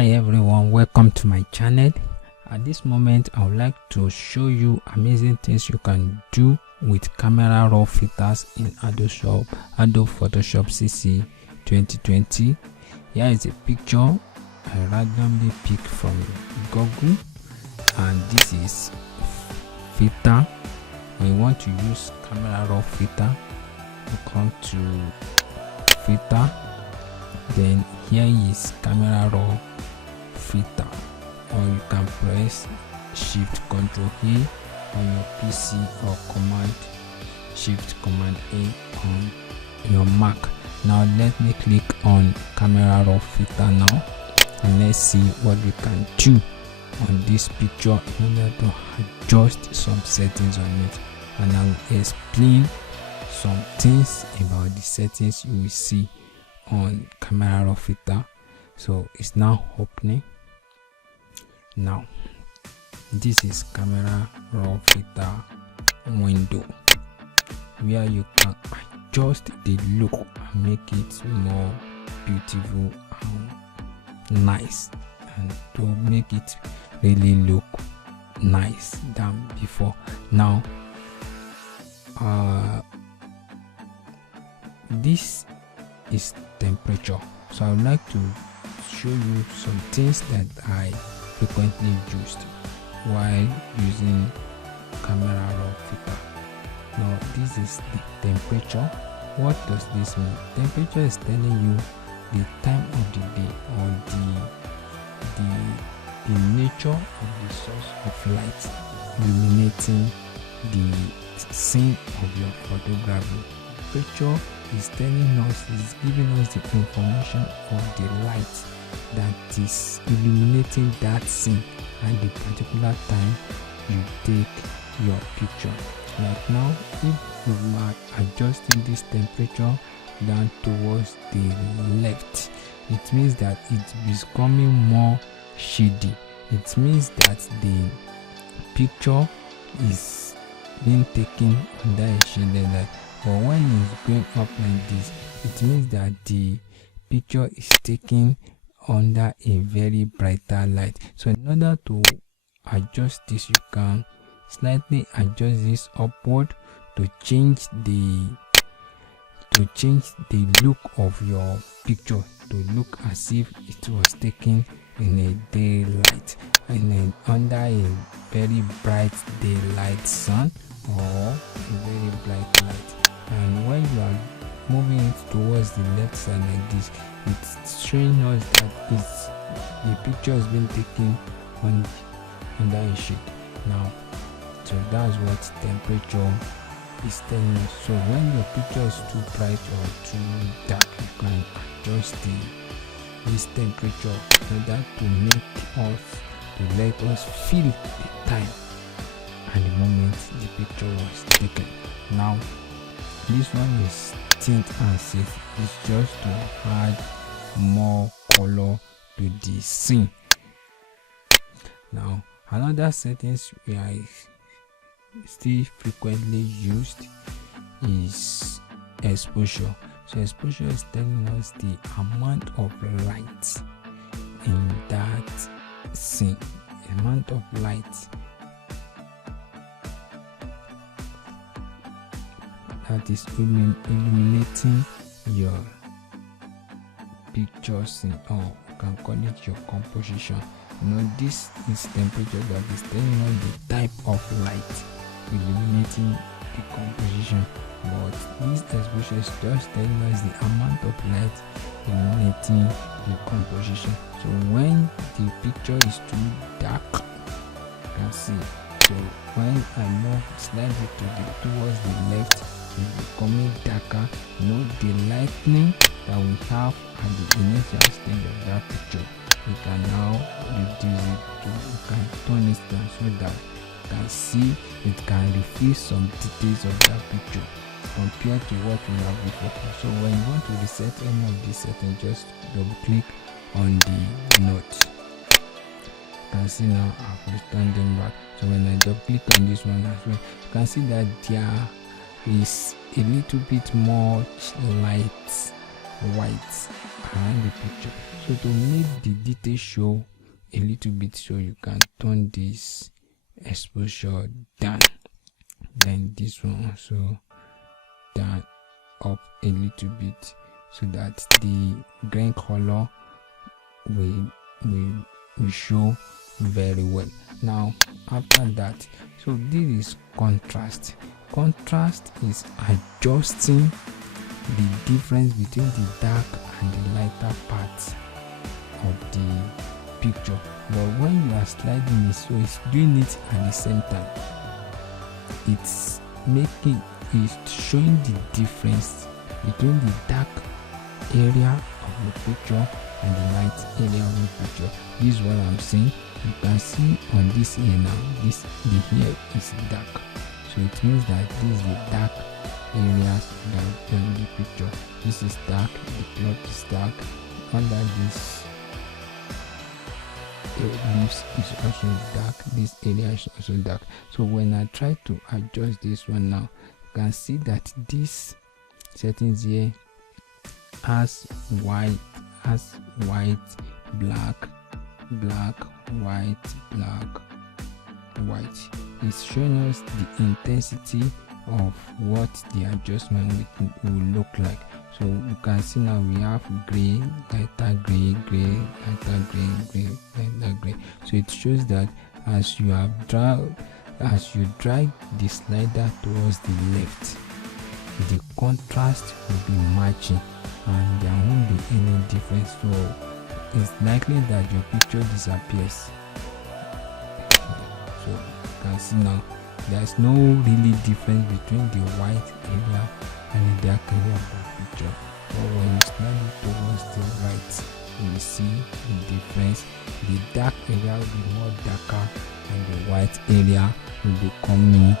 Hi everyone, welcome to my channel. At this moment I would like to show you amazing things you can do with camera raw filters in Adobe Photoshop CC 2020. Here is a picture I randomly picked from Google, and this is filter. When you want to use camera raw filter, you come to filter, then here is camera raw filter, or you can press Shift Ctrl A on your PC or Command Shift Command A on your Mac. Now let me click on camera raw filter now, and let's see what we can do on this picture in order to adjust some settings on it, and I will explain some things about the settings you will see on camera raw filter. So it's now opening. Now this is camera raw filter window, where you can adjust the look and make it more beautiful and nice, and to make it really look nice than before. Now this is temperature, so I would like to show you some things that I frequently used while using camera raw filter. Now this is the temperature. What does this mean? Temperature is telling you the time of the day, or the nature of the source of light illuminating the scene of your photography. Temperature is telling us, is giving us the information of the light that is illuminating that scene at the particular time you take your picture. Like now, if you are adjusting this temperature down towards the left, it means that it's becoming more shady. It means that the picture is being taken under a shaded light. But when it's going up like this, it means that the picture is taken under a very brighter light. So in order to adjust this, you can slightly adjust this upward to change the look of your picture to look as if it was taken in a daylight, and under a very bright daylight sun or a very bright light. And when you are moving it towards the left side like this, it's showing us that the picture has been taken under a shade. Now, so that's what temperature is telling us. So when your picture is too bright or too dark, you can adjust this temperature in order to let us feel the time and the moment the picture was taken. Now this one is tint and shift. It's just to add more color to the scene. Now another settings we are still frequently used is exposure. So exposure is telling us the amount of light in that scene, the amount of light that is illuminating your picture scene, or you can call it your composition. You know, this is temperature that is telling us the type of light illuminating the composition, but this exposure is just telling us the amount of light illuminating the composition. So when the picture is too dark, you can see. So when I move slightly towards the left, it's becoming darker. You know, the lightning that we have at the initial stage of that picture, we can now reduce it to, we can turn it down so that you can see, it can reveal some details of that picture compared to what we have before. So when you want to reset any of these settings, just double click on the note. You can see now I've returned them back. So when I double click on this one as well, you can see that there is a little bit more light white around the picture. So to make the detail show a little bit, so you can turn this exposure down, then this one also down up a little bit, so that the green color will show very well. Now after that, so this is contrast. Contrast is adjusting the difference between the dark and the lighter parts of the picture. But when you are sliding it, so it's doing it at the same time. It's showing the difference between the dark area of the picture and the light area of the picture. This is what I'm saying. You can see on this here now, the hair is dark, so it means that this is the dark areas that are in the picture. This is dark, the plot is dark. Under this leaves is also dark, this area is also dark. So when I try to adjust this one now, you can see that this settings here has white, black, white, black, white. It's showing us the intensity of what the adjustment will look like. So you can see now we have gray, lighter gray, lighter gray, lighter gray. So it shows that as you drag the slider towards the left, the contrast will be matching and there won't be any difference. So it's likely that your picture disappears. So you can see now there's no really difference between the white area and the dark area of the picture. But when you slide it towards the right, you will see the difference. The dark area will be more darker and the white area will be becoming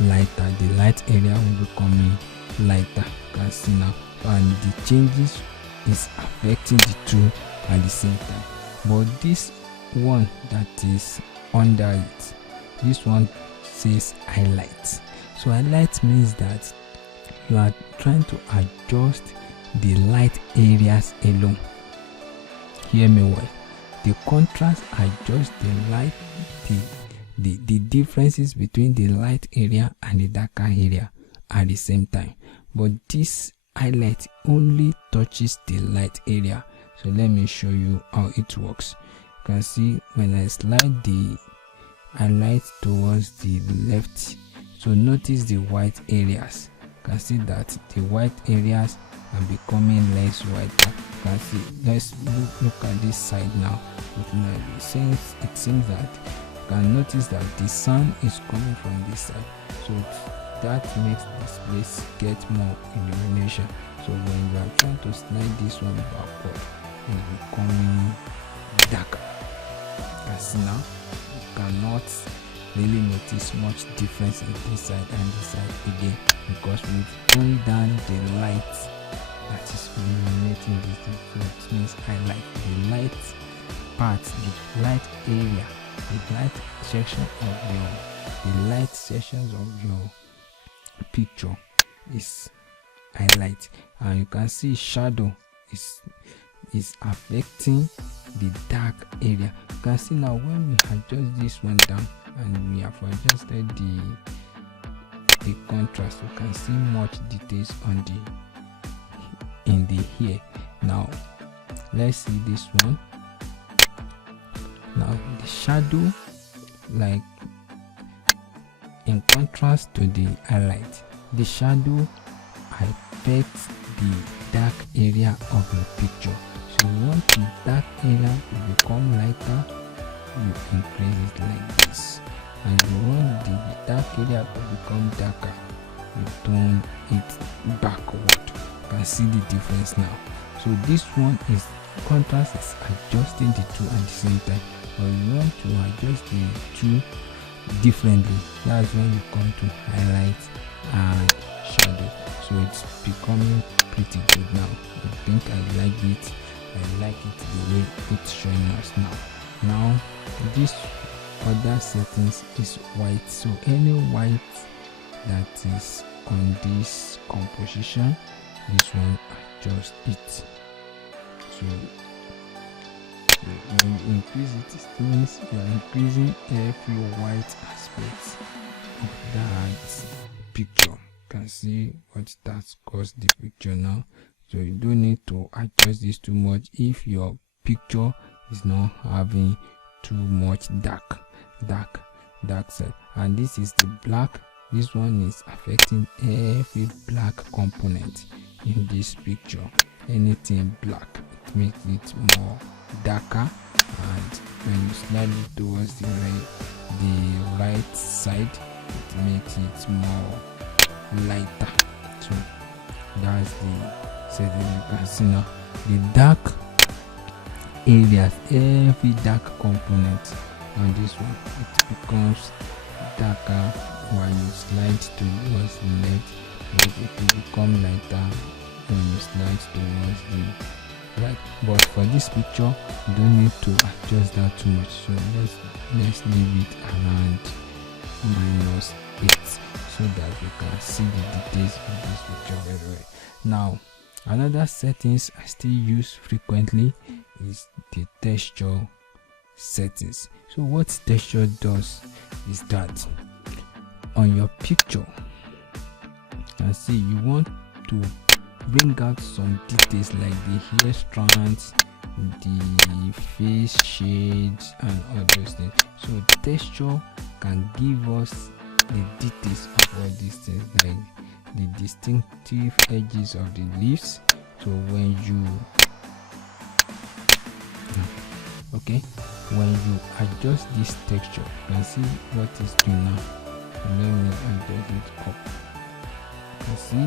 lighter. The light area will be becoming lighter. You can see now, and the changes is affecting the two at the same time. But this one that is under it, this one says highlight. So highlight means that you are trying to adjust the light areas alone. Hear me well. The contrast adjusts the light, the differences between the light area and the darker area at the same time. But this highlight only touches the light area. So let me show you how it works. You can see when I slide the highlight towards the left, so notice the white areas. You can see that the white areas are becoming less whiter. You can see, let's look at this side now. It seems that you can notice that the sun is coming from this side, so that makes this place get more illumination. So when you are trying to slide this one backward, it's becoming darker. As now, you cannot really notice much difference in this side and this side again, because we've toned down the light that is illuminating this thing. So it means highlight the light part, the light area, the light section of your picture is highlight. And you can see shadow is affecting the dark area. You can see now when we adjust this one down and we have adjusted the contrast, you can see much details on in the hair. Now let's see this one. Now the shadow, like in contrast to the highlight, the shadow affects the dark area of your picture. So you want the dark area to become lighter, you increase it like this, and you want the dark area to become darker, you turn it backward. You can see the difference now. So this one is contrast is adjusting the two at the same time, but you want to adjust the two differently. That's when you come to highlight and shadow. So it's becoming pretty good now. I think I like it. I like it the way it's showing us now. Now this other settings is white. So any white that is on this composition, this one adjust it. So when you increase it means you are increasing every white aspect of that picture. You can see what that caused the picture now. So you don't need to adjust this too much if your picture is not having too much dark side. And this is the black. This one is affecting every black component in this picture. Anything black, it makes it more darker, and when you slide it towards the right side, it makes it more lighter. So that's the setting. You can see now the dark areas, every dark component on this one, it becomes darker while you slide towards the left, but it will become lighter when you slide towards the right. But for this picture, you don't need to adjust that too much, so let's leave it around -8 so that you can see the details of this picture very well. Now, another settings I still use frequently is the texture settings. So what texture does is that on your picture, you can see you want to bring out some details like the hair strands, the face shades, and all those things. So texture can give us the details of all these things, like the distinctive edges of the leaves. So when you adjust this texture, you can see what it's doing now. Let me adjust it up. You can see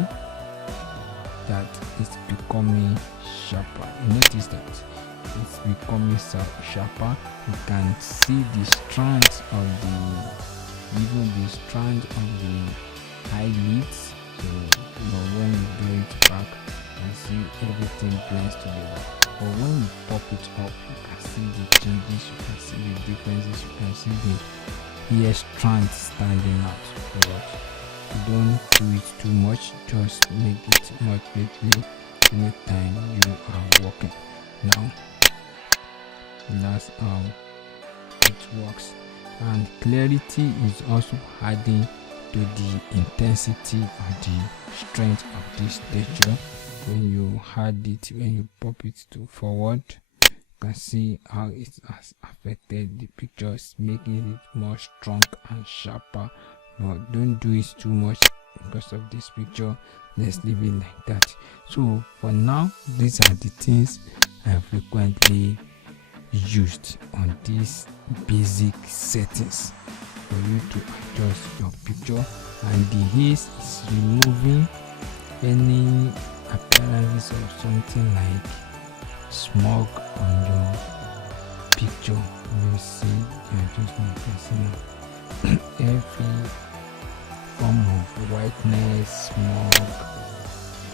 that it's becoming sharper. Notice that it's becoming sharper. You can see the strands of the strands of the eyelids. So when you blow it back, you can see everything blends together. But when you pop it up, you can see the changes, you can see the differences, you can see the hair strands standing out. But you don't do it too much, just make it moderately anytime you are working. Now that's how it works. And clarity is also adding to the intensity or the strength of this texture. When you add it, when you pop it to forward, you can see how it has affected the pictures, making it more strong and sharper. But don't do it too much because of this picture. Let's leave it like that. So for now, these are the things I frequently used on these basic settings for you to adjust your picture. And the haze is removing any appearances of something like smog on your picture. You see the adjustment. You can see now every form of whiteness, smog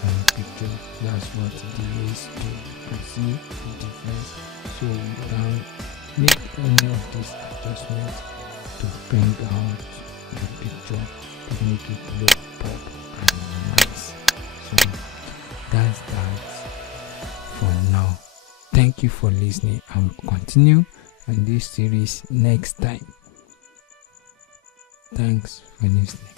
on the picture. That's what the haze do. You can see the difference. So you can make any of these adjustments to bring out the picture, to make it look pop and nice. So that's that for now. Thank you for listening. I will continue on this series next time. Thanks for listening.